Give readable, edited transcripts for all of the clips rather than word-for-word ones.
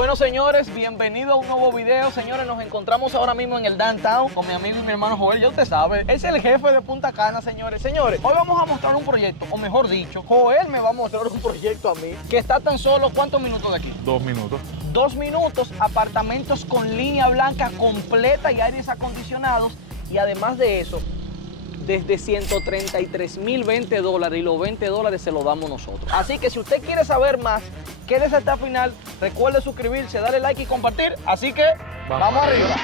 Bueno, señores, bienvenido a un nuevo video. Señores, nos encontramos ahora mismo en el Downtown con mi amigo y mi hermano Joel. Ya usted sabe, es el jefe de Punta Cana, señores. Señores, hoy vamos a mostrar un proyecto, o mejor dicho, Joel me va a mostrar un proyecto a mí que está tan solo, ¿cuántos minutos de aquí? 2 minutos. 2 minutos, apartamentos con línea blanca completa y aires acondicionados. Y además de eso, desde 133,000 $20 y los $20 se los damos nosotros. Así que si usted quiere saber más, quédese hasta el final. Recuerde suscribirse, darle like y compartir. Así que vamos arriba.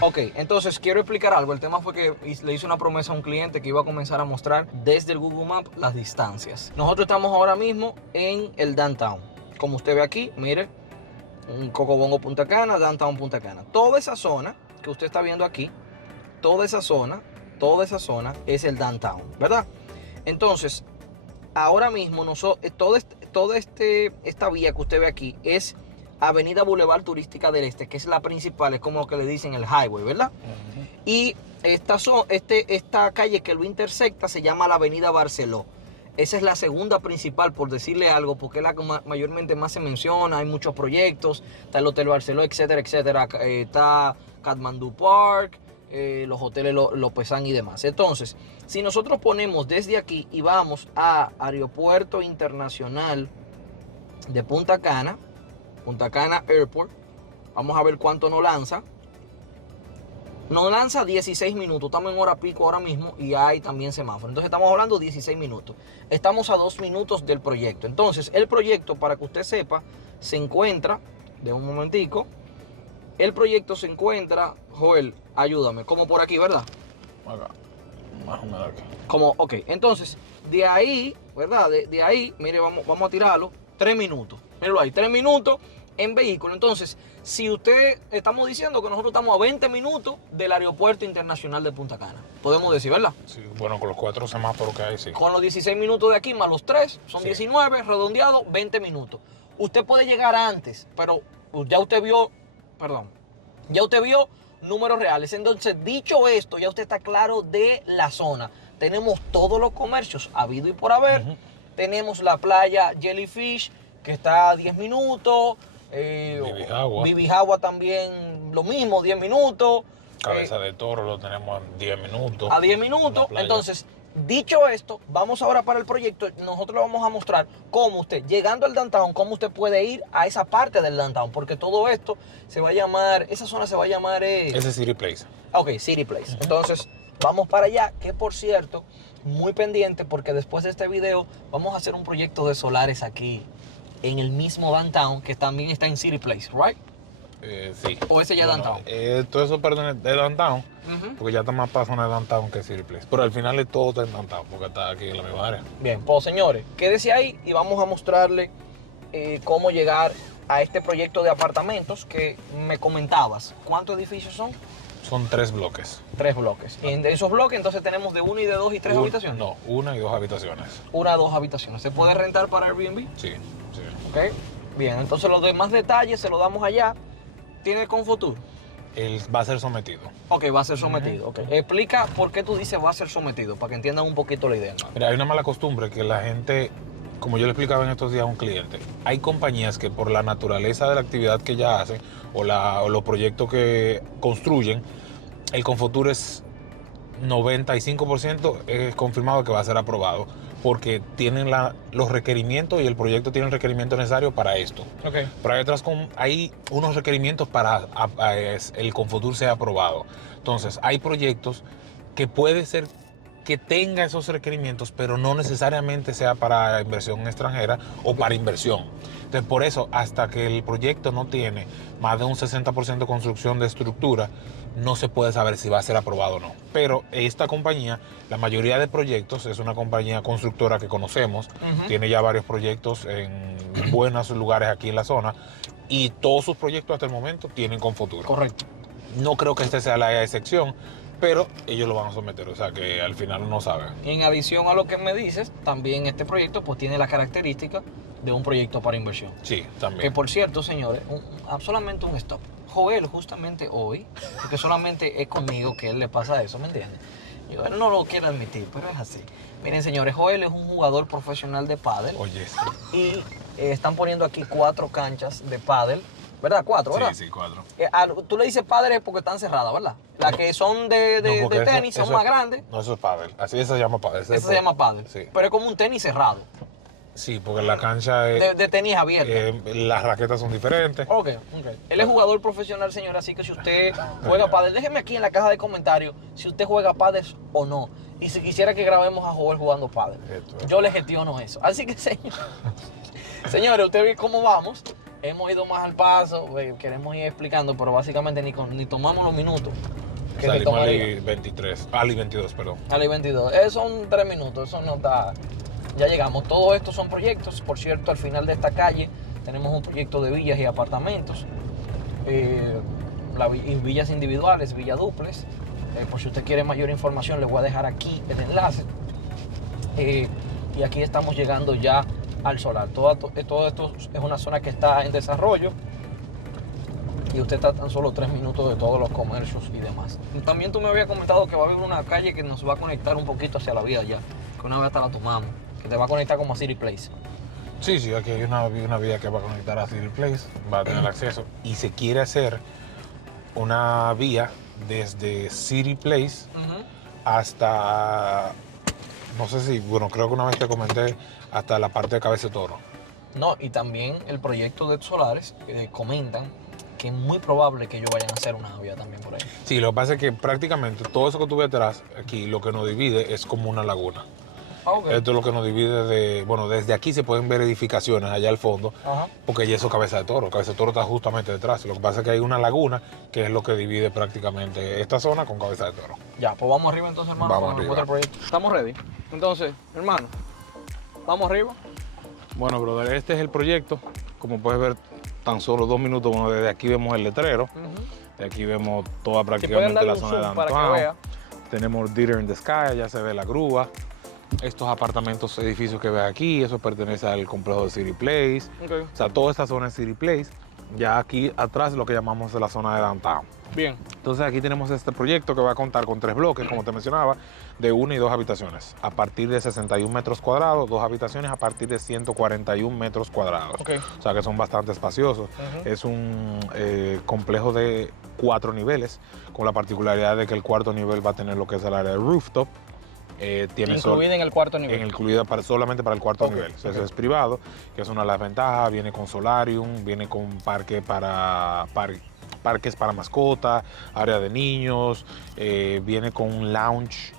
Ok, entonces quiero explicar algo. El tema fue que le hice una promesa a un cliente que iba a comenzar a mostrar desde el Google Maps las distancias. Nosotros estamos ahora mismo en el Downtown. Como usted ve aquí, mire, Cocobongo Punta Cana, Downtown Punta Cana. Toda esa zona que usted está viendo aquí, toda esa zona es el Downtown, ¿verdad? Entonces, ahora mismo esta vía que usted ve aquí es Avenida Boulevard Turística del Este, que es la principal, es como que le dicen el highway, ¿verdad? Y esta calle que lo intersecta se llama la Avenida Barceló. Esa es la segunda principal, por decirle algo, porque es la que mayormente más se menciona. Hay muchos proyectos, está el Hotel Barceló, etcétera, etcétera. Está Kathmandu Park, los hoteles Lopezán y demás. Entonces, si nosotros ponemos desde aquí y vamos a Aeropuerto Internacional de Punta Cana Airport, vamos a ver cuánto nos lanza. Nos lanza 16 minutos, estamos en hora pico ahora mismo y hay también semáforo. Entonces estamos hablando de 16 minutos. Estamos a 2 minutos del proyecto. Entonces el proyecto, para que usted sepa, se encuentra, de un momentico, el proyecto se encuentra, Joel, ayúdame, como por aquí, ¿verdad? Acá, más o menos aquí. Como, ok, entonces, de ahí, ¿verdad? De ahí, mire, vamos a tirarlo, 3 minutos. Míralo ahí, 3 minutos en vehículo. Entonces, si usted, estamos diciendo que nosotros estamos a 20 minutos del Aeropuerto Internacional de Punta Cana. Podemos decir, ¿verdad? Sí, bueno, con los 4 semáforos que hay, sí. Con los 16 minutos de aquí más los 3, son 19, redondeado, 20 minutos. Usted puede llegar antes, pero ya usted vio números reales. Entonces, dicho esto, ya usted está claro de la zona. Tenemos todos los comercios habido y por haber. Tenemos la playa Jellyfish, que está a 10 minutos. Bibijagua también lo mismo, 10 minutos. Cabeza de Toro lo tenemos a 10 minutos. A 10 minutos. Entonces, dicho esto, vamos ahora para el proyecto. Nosotros le vamos a mostrar cómo usted, llegando al downtown, cómo usted puede ir a esa parte del downtown. Porque todo esto se va a llamar, esa zona se va a llamar... Ese es City Place. Ok, City Place. Entonces, vamos para allá, que por cierto, muy pendiente, porque después de este video vamos a hacer un proyecto de solares aquí en el mismo downtown, que también está en City Place, ¿right? Sí. ¿O ese ya es downtown? Todo eso pertenece de downtown, porque ya está más para zona de downtown que City Place. Pero al final es todo está en downtown, porque está aquí en la misma área. Bien, pues señores, quédese ahí y vamos a mostrarle cómo llegar a este proyecto de apartamentos que me comentabas. ¿Cuántos edificios son? Son 3 bloques. 3 bloques. Y en esos bloques entonces tenemos de 1 y de 2 y 3 habitaciones. No, 1 y 2 habitaciones. 1 a 2 habitaciones. ¿Se puede rentar para Airbnb? Sí, sí. Ok. Bien, entonces los demás detalles se los damos allá. ¿Tiene Confotur? Él va a ser sometido. Ok, va a ser sometido. Okay. Explica por qué tú dices va a ser sometido, para que entiendan un poquito la idea, ¿no? Mira, hay una mala costumbre que la gente, como yo le explicaba en estos días a un cliente, hay compañías que por la naturaleza de la actividad que ya hacen o los proyectos que construyen, el Confotur es 95% es confirmado que va a ser aprobado porque tienen los requerimientos y el proyecto tiene el requerimiento necesario para esto. Okay. Pero hay unos requerimientos para el Confotur sea aprobado. Entonces, hay proyectos que puede ser que tenga esos requerimientos, pero no necesariamente sea para inversión extranjera o para inversión. Entonces, por eso, hasta que el proyecto no tiene más de un 60% de construcción de estructura, no se puede saber si va a ser aprobado o no. Pero esta compañía, la mayoría de proyectos, es una compañía constructora que conocemos, tiene ya varios proyectos en buenos lugares aquí en la zona, y todos sus proyectos hasta el momento tienen Confotur. Correcto. No creo que este sea la excepción, pero ellos lo van a someter, o sea que al final uno sabe. En adición a lo que me dices, también este proyecto pues tiene la característica de un proyecto para inversión. Sí, también. Que por cierto, señores, solamente un stop. Joel, justamente hoy, porque solamente es conmigo que él le pasa eso, ¿me entiendes? Él no lo quiere admitir, pero es así. Miren, señores, Joel es un jugador profesional de pádel. Oye, sí. Y están poniendo aquí 4 canchas de pádel, ¿verdad? 4, ¿verdad? Sí, 4. Tú le dices pádel porque están cerradas, ¿verdad? Las que son de tenis son más grandes. No, eso es pádel. Así se llama pádel. Eso se llama pádel. Sí. Pero es como un tenis cerrado. Sí, porque la cancha es... De tenis abierta. las raquetas son diferentes. Ok. Él es jugador profesional, señor, así que si usted juega pádel, déjeme aquí en la caja de comentarios si usted juega pádel o no. Y si quisiera que grabemos a Joel jugando pádel. Yo le gestiono eso. Así que, señores, usted ve cómo vamos. Hemos ido más al paso, queremos ir explicando, pero básicamente ni tomamos los minutos. Que Salimos al tomaría. I-23, al I-22, perdón. Al I-22. Son 3 minutos, eso no está... Ya llegamos. Todo esto son proyectos. Por cierto, al final de esta calle tenemos un proyecto de villas y apartamentos. Villas individuales, villas duples. Por si usted quiere mayor información, les voy a dejar aquí el enlace. Y aquí estamos llegando ya al solar. Todo esto es una zona que está en desarrollo. Y usted está tan solo 3 minutos de todos los comercios y demás. También tú me habías comentado que va a haber una calle que nos va a conectar un poquito hacia la vía ya. Que una vez hasta la tomamos. Que te va a conectar como a City Place. Sí, aquí hay una vía que va a conectar a City Place, va a tener acceso. Y se quiere hacer una vía desde City Place hasta, no sé si, bueno, creo que una vez te comenté, hasta la parte de Cabeza de Toro. No, y también el proyecto de solares comentan que es muy probable que ellos vayan a hacer una vía también por ahí. Sí, lo que pasa es que prácticamente todo eso que tú ves atrás, aquí lo que nos divide es como una laguna. Okay. Esto es lo que nos divide bueno, desde aquí se pueden ver edificaciones allá al fondo, porque ya eso es Cabeza de Toro. Cabeza de Toro está justamente detrás. Lo que pasa es que hay una laguna que es lo que divide prácticamente esta zona con Cabeza de Toro. Ya, pues vamos arriba entonces, hermano. Vamos arriba. El proyecto. Estamos ready. Entonces, hermano, vamos arriba. Bueno, brother, este es el proyecto. Como puedes ver, tan solo 2 minutos. Bueno, desde aquí vemos el letrero. De aquí vemos toda prácticamente la zona de downtown. Para que vea. Tenemos Theater in the Sky, ya se ve la grúa. Estos apartamentos, edificios que ves aquí, eso pertenece al complejo de City Place. Okay. O sea, toda esta zona es City Place. Ya aquí atrás lo que llamamos la zona de downtown. Bien. Entonces aquí tenemos este proyecto que va a contar con 3 bloques, como te mencionaba, de 1 y 2 habitaciones. A partir de 61 metros cuadrados, 2 habitaciones a partir de 141 metros cuadrados. Okay. O sea que son bastante espaciosos. Es un complejo de 4 niveles, con la particularidad de que el 4.º nivel va a tener lo que es el área de rooftop. Incluida en el 4.º nivel. Incluida solamente para el 4.º nivel. Eso es privado, que es una de las ventajas. Viene con solarium, viene con parques para mascotas, área de niños, viene con un lounge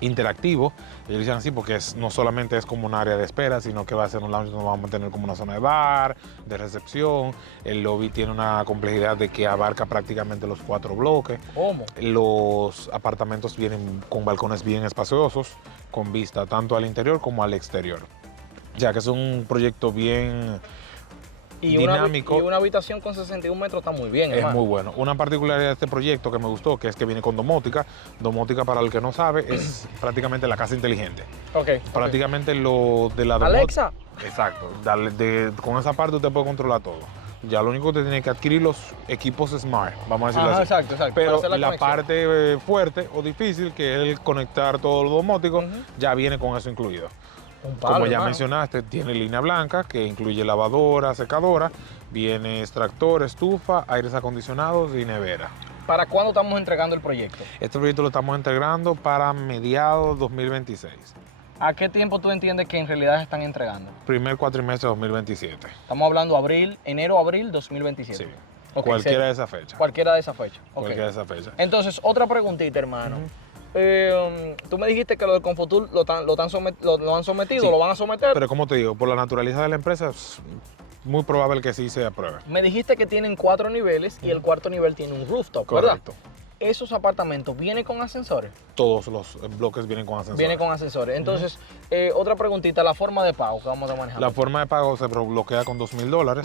interactivo. Ellos dicen así porque no solamente es como un área de espera, sino que va a ser un lounge donde vamos a tener como una zona de bar, de recepción. El lobby tiene una complejidad de que abarca prácticamente los 4 bloques. ¿Cómo? Los apartamentos vienen con balcones bien espaciosos, con vista tanto al interior como al exterior. Ya que es un proyecto bien dinámico. Y una habitación con 61 metros está muy bien, es hermano. muy bueno. Una particularidad de este proyecto que me gustó, que es que viene con domótica. Domótica, para el que no sabe, es prácticamente la casa inteligente. Okay. Prácticamente lo de la domótica. Alexa. Exacto. Con esa parte usted puede controlar todo. Ya lo único que usted tiene que adquirir los equipos smart, vamos a decirlo así. Exacto. Pero la la parte fuerte o difícil, que es el conectar todo lo domótico, ya viene con eso incluido. Como ya mencionaste, tiene línea blanca que incluye lavadora, secadora, viene extractor, estufa, aires acondicionados y nevera. ¿Para cuándo estamos entregando el proyecto? Este proyecto lo estamos entregando para mediados 2026. ¿A qué tiempo tú entiendes que en realidad se están entregando? Primer cuatrimestre de 2027. Estamos hablando enero-abril 2027. Sí. Okay, Cualquiera de esa fecha. Cualquiera de esa fecha. Okay. Cualquiera de esa fecha. Entonces, otra preguntita, hermano. Tú me dijiste que lo del Confutur lo han sometido, Sí. lo van a someter. Pero como te digo, por la naturaleza de la empresa, es muy probable que sí se apruebe. Me dijiste que tienen 4 niveles y el 4.º nivel tiene un rooftop, ¿verdad? Correcto. ¿Esos apartamentos vienen con ascensores? Todos los bloques vienen con ascensores. Vienen con ascensores. Entonces, otra preguntita, la forma de pago que vamos a manejar. La forma de pago se bloquea con $2,000,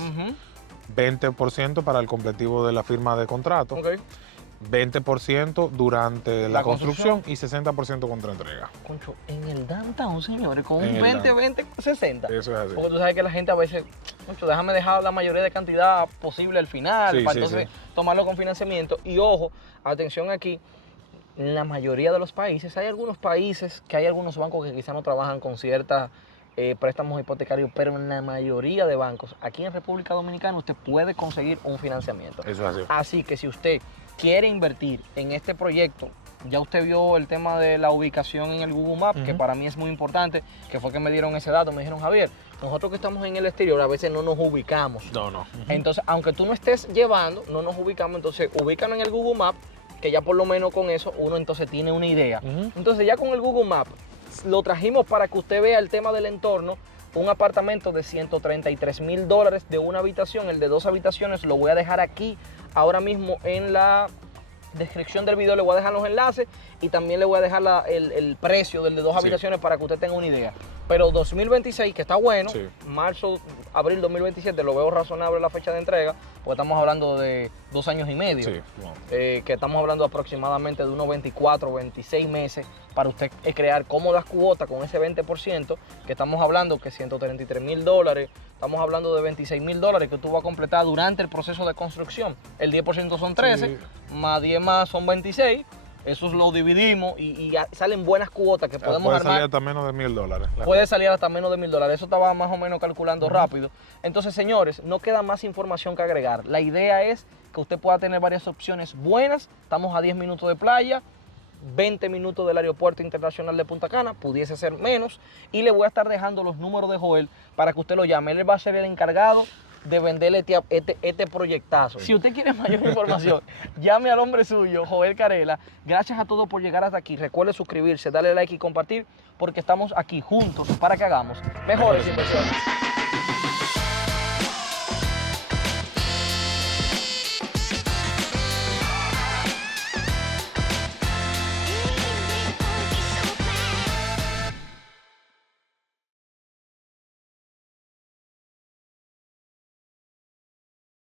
20% para el completivo de la firma de contrato. Okay. 20% durante la La construcción y 60% contra entrega. Concho, en el downtown, señores, con En un el 20, 60. Eso es así. Porque tú sabes que la gente a veces, concho, déjame dejar la mayoría de cantidad posible al final, Sí, para sí, entonces sí. tomarlo con financiamiento. Y ojo, atención aquí, en la mayoría de los países, hay algunos países que hay algunos bancos que quizás no trabajan con ciertas préstamos hipotecarios, pero en la mayoría de bancos, aquí en República Dominicana, usted puede conseguir un financiamiento. Eso es así. Así que si usted quiere invertir en este proyecto, ya usted vio el tema de la ubicación en el Google Maps, que para mí es muy importante, que fue que me dieron ese dato, me dijeron, Javier, nosotros que estamos en el exterior a veces no nos ubicamos. No. Entonces, aunque tú no estés llevando, no nos ubicamos, entonces ubícanos en el Google Maps, que ya por lo menos con eso uno entonces tiene una idea. Entonces ya con el Google Maps lo trajimos para que usted vea el tema del entorno. Un apartamento de $133,000 de una habitación, el de 2 habitaciones, lo voy a dejar aquí ahora mismo en la descripción del video, le voy a dejar los enlaces y también le voy a dejar el precio del de 2 habitaciones para que usted tenga una idea. Pero 2026, que está bueno, Sí. marzo, abril 2027, lo veo razonable la fecha de entrega, porque estamos hablando de 2 años y medio, Sí. que estamos hablando aproximadamente de unos 24 o 26 meses para usted crear cómodas cuotas con ese 20%, que estamos hablando que $133,000, estamos hablando de $26,000 que tú vas a completar durante el proceso de construcción. El 10% son 13, más 10 más son 26. Eso lo dividimos y salen buenas cuotas que podemos Puede armar. salir hasta menos de $1,000. Puede salir hasta menos de $1,000. Eso estaba más o menos calculando rápido. Entonces, señores, no queda más información que agregar. La idea es que usted pueda tener varias opciones buenas. Estamos a 10 minutos de playa, 20 minutos del aeropuerto internacional de Punta Cana, pudiese ser menos. Y le voy a estar dejando los números de Joel para que usted lo llame. Él va a ser el encargado de venderle este proyectazo. Si usted quiere mayor información, llame al hombre suyo, Joel Carela. Gracias a todos por llegar hasta aquí. Recuerde suscribirse, darle like y compartir, porque estamos aquí juntos para que hagamos mejores inversiones.